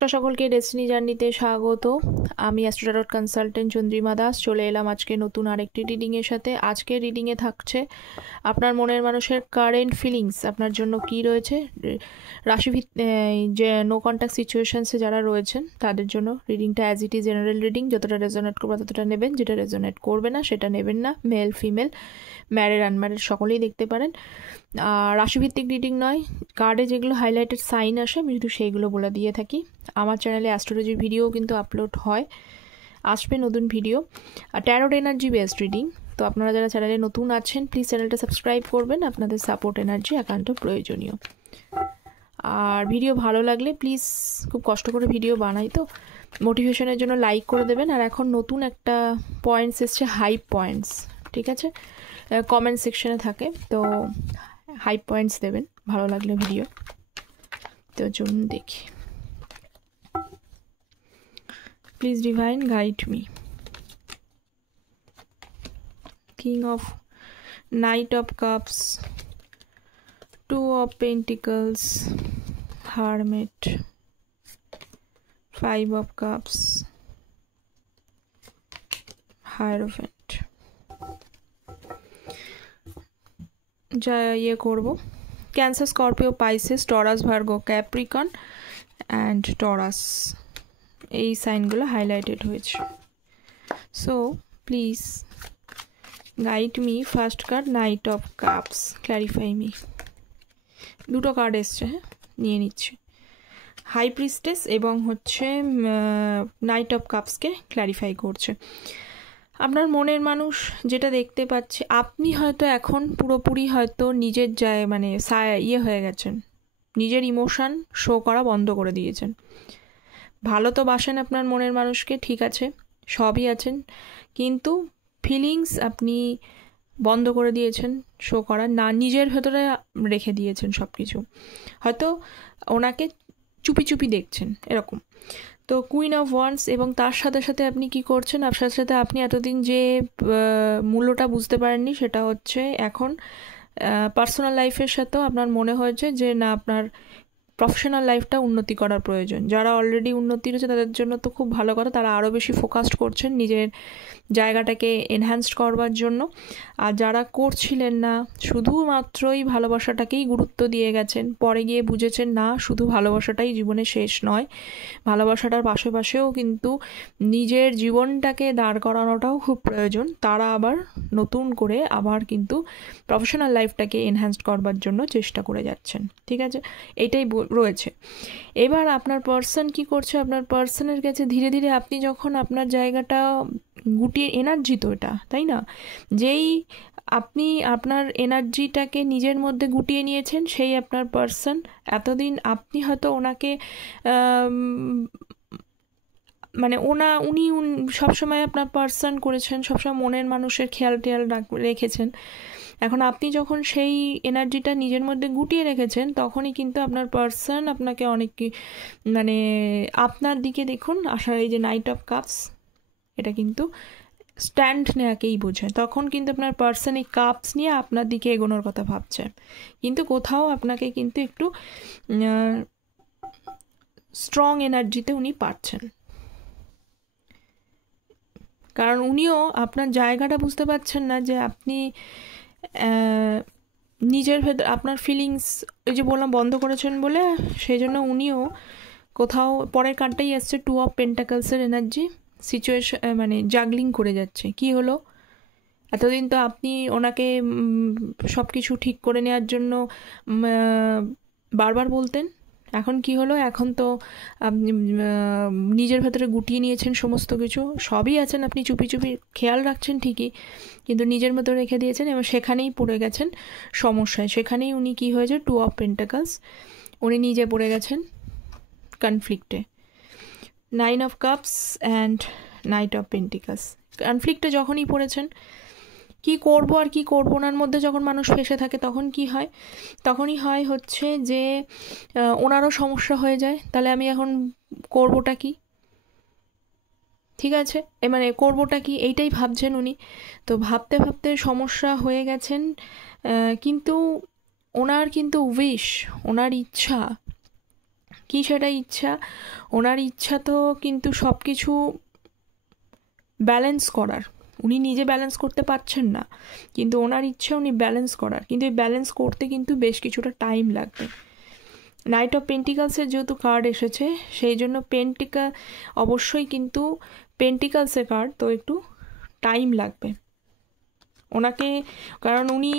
সকলকে ডেস্টিনি জার্নিতে স্বাগত। আমি অ্যাস্ট্রো কনসালটেন্ট চন্দ্রিমা দাস চলে এলাম আজকে নতুন আরেকটি রিডিংয়ের সাথে। আজকের রিডিংয়ে থাকছে আপনার মনের মানুষের কারেন্ট ফিলিংস আপনার জন্য কি রয়েছে, যে নো কন্ট্যাক্ট সিচুয়েশনসে যারা রয়েছেন তাদের জন্য রিডিংটা as it is general reading. যতটা রেজোনেট করবে ততটা নেবেন, যেটা রেজোনেট করবে না সেটা নেবেন না। মেল ফিমেল, ম্যারিড আনম্যারিড সকলেই দেখতে পারেন। আর রাশিভিত্তিক রিডিং নয়, কার্ডে যেগুলো হাইলাইটেড সাইন আসে আমি শুধু সেইগুলো বলে দিয়ে থাকি। আমার চ্যানেলে অ্যাস্ট্রোলজির ভিডিও কিন্তু আপলোড হয়, আসবে নতুন ভিডিও। আর ট্যারোট এনার্জি বেসড রিডিং। তো আপনারা যারা চ্যানেলে নতুন আছেন প্লিজ চ্যানেলটা সাবস্ক্রাইব করবেন, আপনাদের সাপোর্ট এনার্জি একান্ত প্রয়োজনীয়। আর ভিডিও ভালো লাগলে প্লিজ, খুব কষ্ট করে ভিডিও বানাই তো, মোটিভেশনের জন্য লাইক করে দেবেন। আর এখন নতুন একটা পয়েন্টস এসছে, হাইপ পয়েন্টস, ঠিক আছে? কমেন্ট সেকশনে থাকে, তো হাইপ পয়েন্টস দেবেন ভালো লাগলে ভিডিও। তো চলুন দেখি। Please divine guide me. King of knight of cups, two of pentacles, hermit, five of cups, hierophant. যা ইয়ে করবো, Cancer, Scorpio, Pisces, Taurus, Virgo, Capricorn and Taurus, এই সাইনগুলো হাইলাইটেড হয়েছে। So please guide me. First card knight of cups, clarify me. দুটো card এসছে, হ্যাঁ নিয়ে নিচ্ছি। হাই প্রিস্টেস এবং হচ্ছে নাইট অফ কাপসকে ক্ল্যারিফাই করছে। আপনার মনের মানুষ যেটা দেখতে পাচ্ছে, আপনি হয়তো এখন পুরোপুরি হয়তো নিজের মানে ইয়ে হয়ে গেছেন, নিজের ইমোশন শো করা বন্ধ করে দিয়েছেন। ভালো তো বাসেন আপনার মনের মানুষকে, ঠিক আছে, সবই আছেন, কিন্তু ফিলিংস আপনি বন্ধ করে দিয়েছেন শো করা, না নিজের ভেতরে রেখে দিয়েছেন সব কিছু। হয়তো ওনাকে চুপি চুপি দেখছেন এরকম। তো কুইন অফ ওয়ান্ডস, এবং তার সাথে সাথে আপনি কি করছেন, আপনার সাথে আপনি এতদিন যে মূল্যটা বুঝতে পারেননি সেটা হচ্ছে এখন পার্সোনাল লাইফের সাথেও আপনার মনে হয়েছে যে না, আপনার প্রফেশনাল লাইফটা উন্নতি করার প্রয়োজন। যারা অলরেডি উন্নতি রয়েছে তাদের জন্য তো খুব ভালো কথা, তারা আরও বেশি ফোকাসড করছেন নিজের জায়গাটাকে এনহ্যান্সড করবার জন্য। আর যারা করছিলেন না, শুধুমাত্রই ভালোবাসাটাকেই গুরুত্ব দিয়ে গেছেন, পরে গিয়ে বুঝেছেন না শুধু ভালোবাসাটাই জীবনে শেষ নয়, ভালোবাসাটার পাশেও কিন্তু নিজের জীবনটাকে দাঁড় করানোটাও খুব প্রয়োজন। তারা আবার নতুন করে আবার কিন্তু প্রফেশনাল লাইফটাকে এনহ্যান্সড করবার জন্য চেষ্টা করে যাচ্ছেন, ঠিক আছে? এইটাই রয়েছে। এবার আপনার পার্সন কি করছে, আপনার পার্সনের কাছে ধীরে ধীরে আপনি যখন আপনার জায়গাটা গুটিয়ে, এনার্জি তো এটা, তাই না? যেই আপনি আপনার এনার্জিটাকে নিজের মধ্যে গুটিয়ে নিয়েছেন, সেই আপনার পার্সন, এতদিন আপনি হয়তো ওনাকে মানে উনি সবসময় আপনার পার্সন করেছেন, সবসময় মনের মানুষের খেয়াল টেয়াল রেখেছেন। এখন আপনি যখন সেই এনার্জিটা নিজের মধ্যে গুটিয়ে রেখেছেন, তখনই কিন্তু আপনার পার্সন আপনাকে অনেক মানে আপনার দিকে দেখুন আসার, এই যে নাইট অফ কাপস, এটা কিন্তু স্ট্যান্ড নেওয়াকেই বোঝায়। তখন কিন্তু আপনার পার্সন এই কাপস নিয়ে আপনার দিকে এগোনোর কথা ভাবছে, কিন্তু কোথাও আপনাকে কিন্তু একটু স্ট্রং এনার্জিতে উনি পাচ্ছেন, কারণ উনিও আপনার জায়গাটা বুঝতে পারছেন না যে আপনি নিজের ভেতর আপনার ফিলিংস, ওই যে বললাম বন্ধ করেছেন বলে, সেই জন্য উনিও কোথাও, পরের কার্ডটাই আসছে টু অফ পেন্টাকলসের এনার্জি, সিচুয়েশন মানে জাগলিং করে যাচ্ছে। কি হলো, এতদিন তো আপনি ওনাকে সব কিছু ঠিক করে নেওয়ার জন্য বারবার বলতেন, এখন কি হলো, এখন তো আপনি নিজের ভেতরে গুটিয়ে নিয়েছেন সমস্ত কিছু, সবই আছেন আপনি, চুপি চুপি খেয়াল রাখছেন ঠিকই, কিন্তু নিজের মতো রেখে দিয়েছেন, এবং সেখানেই পড়ে গেছেন সমস্যায়। সেখানেই উনি কি হয়েছে, টু অফ পেন্টাকলস, উনি নিজে পড়ে গেছেন কনফ্লিক্টে। Nine of cups and knight of pentacles, কনফ্লিক্টে যখনই পড়েছেন, কি করব আর কি করবো নার মধ্যে যখন মানুষ ফেসে থাকে, তখন কি হয়, তখনই হয় হচ্ছে যে ওনারও সমস্যা হয়ে যায়, তাহলে আমি এখন করবোটা কি, ঠিক আছে, মানে করবোটা কি, এইটাই ভাবছেন উনি। তো ভাবতে ভাবতে সমস্যা হয়ে গেছেন, কিন্তু ওনার কিন্তু উইশ, ওনার ইচ্ছা কি সেটা ইচ্ছা? ওনার ইচ্ছা তো কিন্তু সব কিছু ব্যালেন্স করার। উনি নিজে ব্যালেন্স করতে পারছেন না, কিন্তু ওনার ইচ্ছা উনি ব্যালেন্স করার, কিন্তু এই ব্যালেন্স করতে কিন্তু বেশ কিছুটা টাইম লাগবে। নাইট অফ পেন্টিকালসের যেহেতু কার্ড এসেছে, সেই জন্য অবশ্যই কিন্তু পেন্টিকালসের কার্ড, তো একটু টাইম লাগবে ওনাকে, কারণ উনি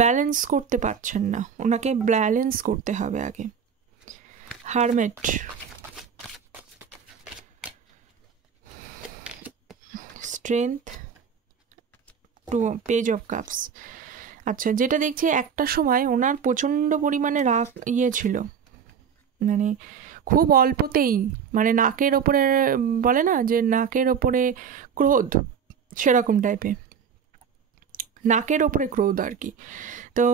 ব্যালেন্স করতে পারছেন না, ওনাকে ব্যালেন্স করতে হবে আগে। Hermit, strength, two page of cups. আচ্ছা, যেটা দেখছি একটা সময় ওনার প্রচণ্ড পরিমাণে রাগ ছিল, মানে খুব অল্পতেই, মানে নাকের ওপরে বলে না যে নাকের ওপরে ক্রোধ, সেরকম টাইপের নাকের ওপরে ক্রোধ আর কি। তো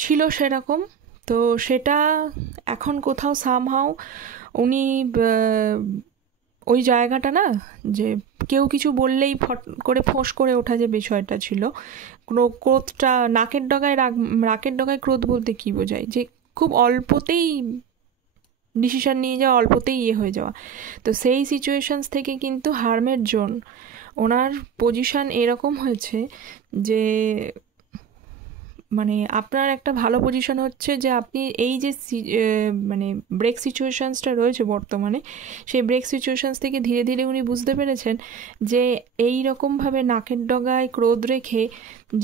ছিল সেরকম। তো সেটা এখন কোথাও সামহাও উনি ওই জায়গাটা না, যে কেউ কিছু বললেই ফট করে ফোঁস করে ওঠা যে বিষয়টা ছিল, ক্রোধটা নাকের ডগায় ক্রোধ বলতে কি বোঝায়? যে খুব অল্পতেই ডিসিশন নিয়ে যাওয়া, অল্পতেই হয়ে যাওয়া। তো সেই সিচুয়েশনস থেকে কিন্তু হারমেট জোন, ওনার পজিশন এরকম হয়েছে যে মানে আপনার একটা ভালো পজিশন হচ্ছে যে আপনি এই যে মানে ব্রেক সিচুয়েশনসটা রয়েছে বর্তমানে, সেই ব্রেক সিচুয়েশনস থেকে ধীরে ধীরে উনি বুঝতে পেরেছেন যে এই রকমভাবে নাকের ডগায় ক্রোধ রেখে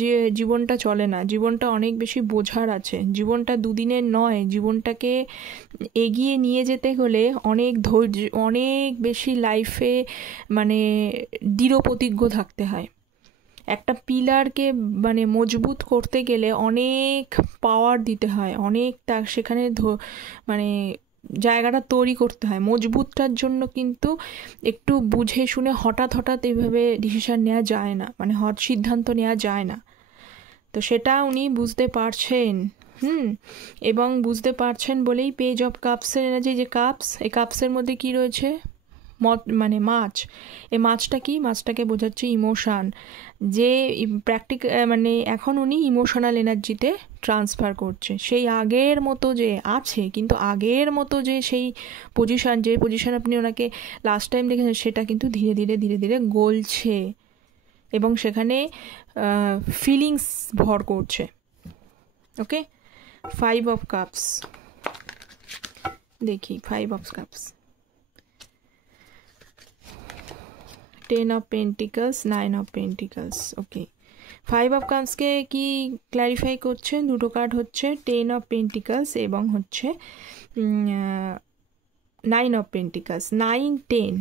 যে জীবনটা চলে না, জীবনটা অনেক বেশি বোঝার আছে, জীবনটা দুদিনের নয়, জীবনটাকে এগিয়ে নিয়ে যেতে হলে অনেক ধৈর্য, অনেক বেশি লাইফে মানে দৃঢ় প্রতিজ্ঞ থাকতে হয়। একটা পিলারকে মানে মজবুত করতে গেলে অনেক পাওয়ার দিতে হয়, অনেক সেখানে মানে জায়গাটা তৈরি করতে হয়। মজবুতটার জন্য কিন্তু একটু বুঝে শুনে হঠাৎ এইভাবে ডিসিশন নেওয়া যায় না, মানে সিদ্ধান্ত নেওয়া যায় না। তো সেটা উনি বুঝতে পারছেন। এবং বুঝতে পারছেন বলেই পেজ অফ কাপসের এনার্জি, যে কাপস, এই কাপসের মধ্যে কি রয়েছে? মানে মাছ। এই মাছটা কি? মাছটাকে বোঝাচ্ছে ইমোশান, যে মানে এখন উনি ইমোশনাল এনার্জিতে ট্রান্সফার করছে। সেই আগের মতো যে আছে, কিন্তু আগের মতো যে সেই যে পজিশন আপনি ওনাকে লাস্ট টাইম দেখেছেন, সেটা কিন্তু ধীরে ধীরে গলছে এবং সেখানে ফিলিংস ভর করছে। ওকে, 5 অফ কাপস দেখি। 5 of cups, 10 of pentacles, 9 of pentacles. Okay, 5 of কাপসকে কি ক্ল্যারিফাই করছে? দুটো কার্ড হচ্ছে 10 অফ পেন্টিকলস এবং হচ্ছে 9 অফ পেন্টিকলস। 9, 10,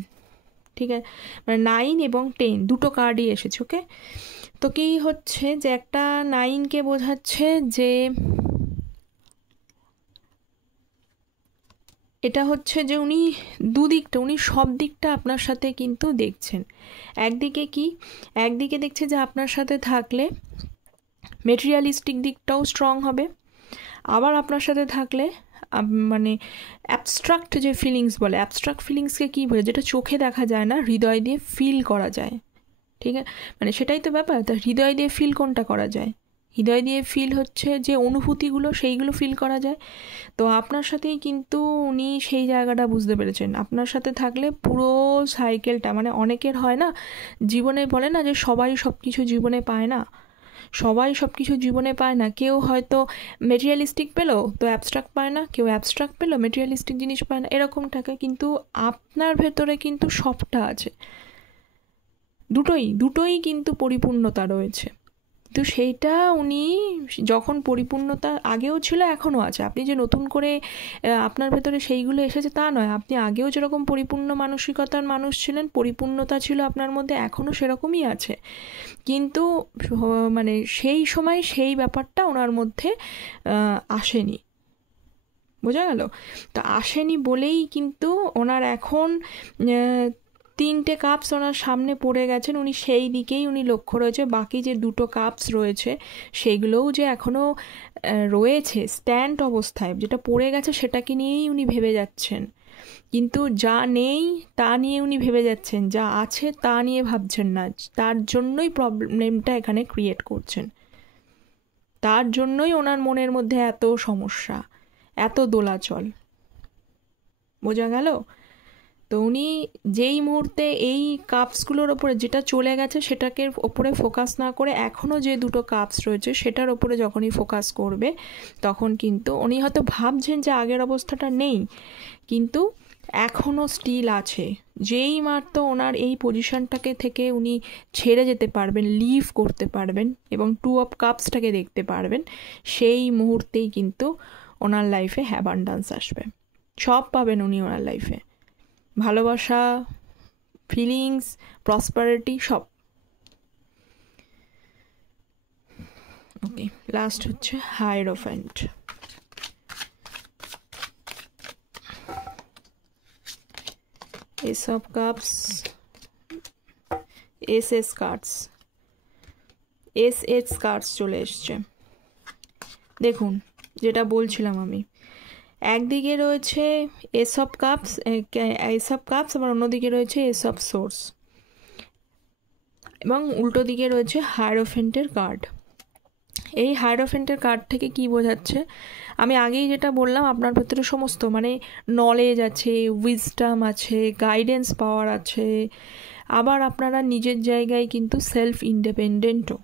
ঠিক আছে, মানে 9 এবং 10 দুটো কার্ডই এসেছে। ওকে, তো কি হচ্ছে যে একটা 9কে বোঝাচ্ছে যে এটা হচ্ছে যে উনি দুদিকটা, উনি সব দিকটা আপনার সাথে কিন্তু দেখছেন। একদিকে দেখছে যে আপনার সাথে থাকলে মেটেরিয়ালিস্টিক দিকটাও স্ট্রং হবে, আবার আপনার সাথে থাকলে মানে অ্যাবস্ট্রাক্ট যে ফিলিংস বলে, অ্যাবস্ট্রাক্ট ফিলিংসকে কী বলে? যেটা চোখে দেখা যায় না, হৃদয় দিয়ে ফিল করা যায়। ঠিক আছে, মানে সেটাই তো ব্যাপার। তা হৃদয় দিয়ে ফিল কোনটা করা যায়? হৃদয় দিয়ে ফিল হচ্ছে যে অনুভূতিগুলো, সেইগুলো ফিল করা যায়। তো আপনার সাথেই কিন্তু উনি সেই জায়গাটা বুঝতে পেরেছেন। আপনার সাথে থাকলে পুরো সাইকেলটা, মানে অনেকের হয় না জীবনে, বলে না যে সবাই সব কিছু জীবনে পায় না, সবাই সব কিছু জীবনে পায় না। কেউ হয়তো মেটেরিয়ালিস্টিক পেলো তো অ্যাবস্ট্রাক্ট পায় না, কেউ অ্যাবস্ট্রাক্ট পেলো মেটেরিয়ালিস্টিক জিনিস পায় না, এরকম থাকে। কিন্তু আপনার ভেতরে কিন্তু সবটা আছে, দুটোই কিন্তু পরিপূর্ণতা রয়েছে। তো সেইটা উনি যখন পরিপূর্ণতা আগেও ছিল, এখনও আছে। আপনি যে নতুন করে আপনার ভেতরে সেইগুলো এসেছে তা নয়, আপনি আগেও যেরকম পরিপূর্ণ মানসিকতার মানুষ ছিলেন, পরিপূর্ণতা ছিল আপনার মধ্যে, এখনও সেরকমই আছে। কিন্তু মানে সেই সময় সেই ব্যাপারটা ওনার মধ্যে আসেনি, বোঝা গেল? তো আসেনি বলেই কিন্তু ওনার এখন 3টে কাপস ওনার সামনে পড়ে গেছেন, উনি সেই দিকেই উনি লক্ষ্য রয়েছে। বাকি যে 2টো কাপস রয়েছে সেগুলোও যে এখনও রয়েছে স্ট্যান্ড অবস্থায়, যেটা পড়ে গেছে সেটাকে নিয়েই উনি ভেবে যাচ্ছেন। কিন্তু যা নেই তা নিয়ে উনি ভেবে যাচ্ছেন, যা আছে তা নিয়ে ভাবছেন না। তার জন্যই প্রবলেমটা এখানে ক্রিয়েট করছেন, তার জন্যই ওনার মনের মধ্যে এত সমস্যা, এত দোলাচল, বোঝা গেল? তো উনি যেই মুহূর্তে এই কাপসগুলোর ওপরে যেটা চলে গেছে সেটাকে ওপরে ফোকাস না করে এখনও যে দুটো কাপস রয়েছে সেটার ওপরে যখনই ফোকাস করবে তখন কিন্তু উনি হয়তো ভাবছেন যে আগের অবস্থাটা নেই, কিন্তু এখনও স্টিল আছে। যেই মাত্র ওনার এই পজিশনটাকে থেকে উনি ছেড়ে যেতে পারবেন, লিভ করতে পারবেন এবং 2 অফ কাপসটাকে দেখতে পারবেন, সেই মুহূর্তেই কিন্তু ওনার লাইফে অ্যাবান্ডেন্স আসবে। সব পাবেন উনি ওনার লাইফে, ভালোবাসা, ফিলিংস, প্রসপারিটি, সব। ওকে, লাস্ট হচ্ছে hierophant. Ace of cups, ace cards, ace cards চলে এসছে। দেখুন, যেটা বলছিলাম আমি, একদিকে রয়েছে এস অফ কাপস, আবার অন্যদিকে রয়েছে এস অফ সোর্স, এবং উল্টো দিকে রয়েছে হায়েরোফ্যান্টের কার্ড। এই হায়েরোফ্যান্টের কার্ড থেকে কি বোঝাচ্ছে, আমি আগেই যেটা বললাম, আপনার ভেতরে সমস্ত মানে নলেজ আছে, উইজডম আছে, গাইডেন্স পাওয়ার আছে, আবার আপনারা নিজের জায়গায় কিন্তু সেলফ ইন্ডিপেন্ডেন্টও।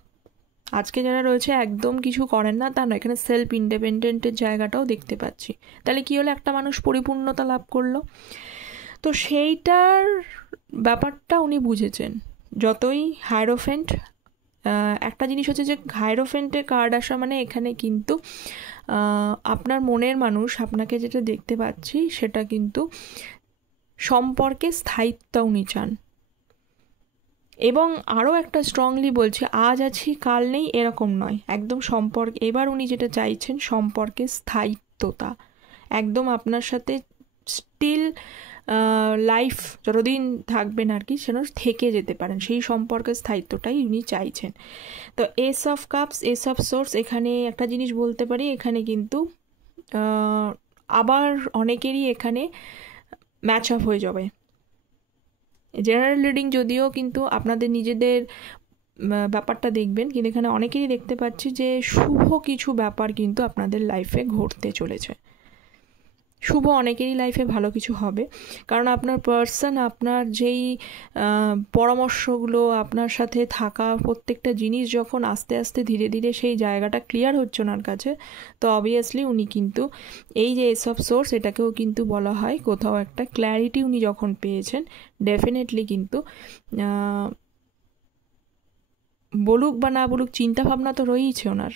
আজকে যারা রয়েছে একদম কিছু করেন না তা নয়, এখানে সেলফ ইন্ডিপেন্ডেন্টের জায়গাটাও দেখতে পাচ্ছি। তাহলে কি হলো, একটা মানুষ পরিপূর্ণতা লাভ করলো। তো সেইটার ব্যাপারটা উনি বুঝেছেন। যতই হায়েরোফ্যান্ট, একটা জিনিস হচ্ছে যে হায়েরোফ্যান্টের কার্ড আসা মানে এখানে কিন্তু আপনার মনের মানুষ, আপনাকে যেটা দেখতে পাচ্ছি সেটা কিন্তু সম্পর্কে স্থায়িত্ব উনি চান। এবং আরও একটা স্ট্রংলি বলছি, আজ আছি কাল নেই এরকম নয়, একদম সম্পর্ক। এবার উনি যেটা চাইছেন সম্পর্কে স্থায়িত্বতা, একদম আপনার সাথে স্টিল লাইফ যতদিন থাকবেন আর কি সেটা থেকে যেতে পারেন, সেই সম্পর্কের স্থায়িত্বটাই উনি চাইছেন। তো S of cups, S of swords, এখানে একটা জিনিস বলতে পারি, এখানে কিন্তু আবার অনেকেরই এখানে ম্যাচ আপ হয়ে যাবে। জেনারেল রিডিং যদিও কিন্তু আপনাদের নিজেদের ব্যাপারটা দেখবেন, কিন্তু এখানে অনেকেরই দেখতে পাচ্ছি যে শুভ কিছু ব্যাপার কিন্তু আপনাদের লাইফে ঘটতে চলেছে। শুভ অনেকেরই লাইফে ভালো কিছু হবে, কারণ আপনার পার্সন, আপনার যেই পরামর্শগুলো, আপনার সাথে থাকা প্রত্যেকটা জিনিস যখন আস্তে আস্তে ধীরে ধীরে সেই জায়গাটা ক্লিয়ার হচ্ছে ওনার কাছে, তো অবভিয়াসলি উনি কিন্তু এই যে এস অফ সোর্স, এটাকেও কিন্তু বলা হয় কোথাও একটা ক্ল্যারিটি উনি যখন পেয়েছেন, ডেফিনেটলি কিন্তু বলুক বা না বলুক চিন্তাভাবনা তো রয়েইছে ওনার।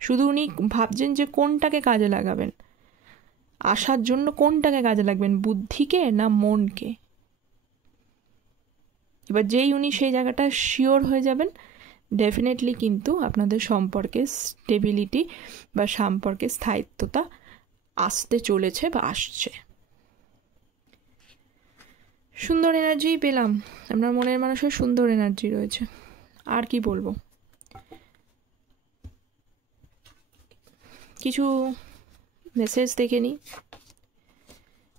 শুধু উনি ভাবছেন যে কোনটাকে কাজে লাগাবেন, আসার জন্য কোনটাকে কাজে লাগবেন, বুদ্ধিকে না মনকে। এবার যেই উনি সেই জায়গাটা শিওর হয়ে যাবেন, ডেফিনেটলি কিন্তু আপনাদের সম্পর্কে স্টেবিলিটি বা সম্পর্কে স্থায়িত্বতা আসতে চলেছে বা আসছে। সুন্দর এনার্জি পেলাম, আপনার মনের মানুষের সুন্দর এনার্জি রয়েছে, আর কি বলবো। কিছু মেসেজ দেখে নিই।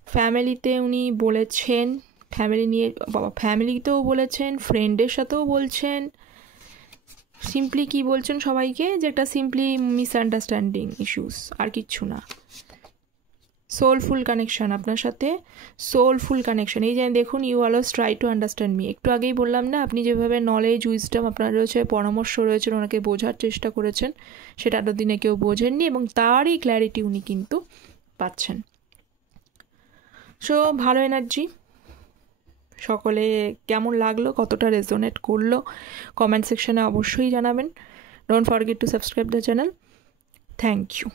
ফ্যামিলিতে উনি বলেছেন, ফ্যামিলি নিয়ে, বাবা ফ্যামিলিতেও বলেছেন, ফ্রেন্ডের সাথেও বলছেন। সিম্পলি কি বলছেন সবাইকে, যে একটা সিম্পলি মিসআন্ডারস্ট্যান্ডিং ইস্যুস, আর কিচ্ছু না। সোলফুল কানেকশন আপনার সাথে, সোলফুল কানেকশন। এই যে দেখুন, you always try to understand me. একটু আগেই বললাম না, আপনি যেভাবে নলেজ, উইজডম আপনার রয়েছে, পরামর্শ রয়েছে, ওনাকে বোঝার চেষ্টা করেছেন, সেটা এতদিনে কেউ বোঝেননি, এবং তারই ক্ল্যারিটি উনি কিন্তু পাচ্ছেন। সো ভালো এনার্জি। সকলে কেমন লাগলো, কতটা রেজোনেট করলো, কমেন্ট সেকশনে অবশ্যই জানাবেন। Don't forget to subscribe the channel. Thank you.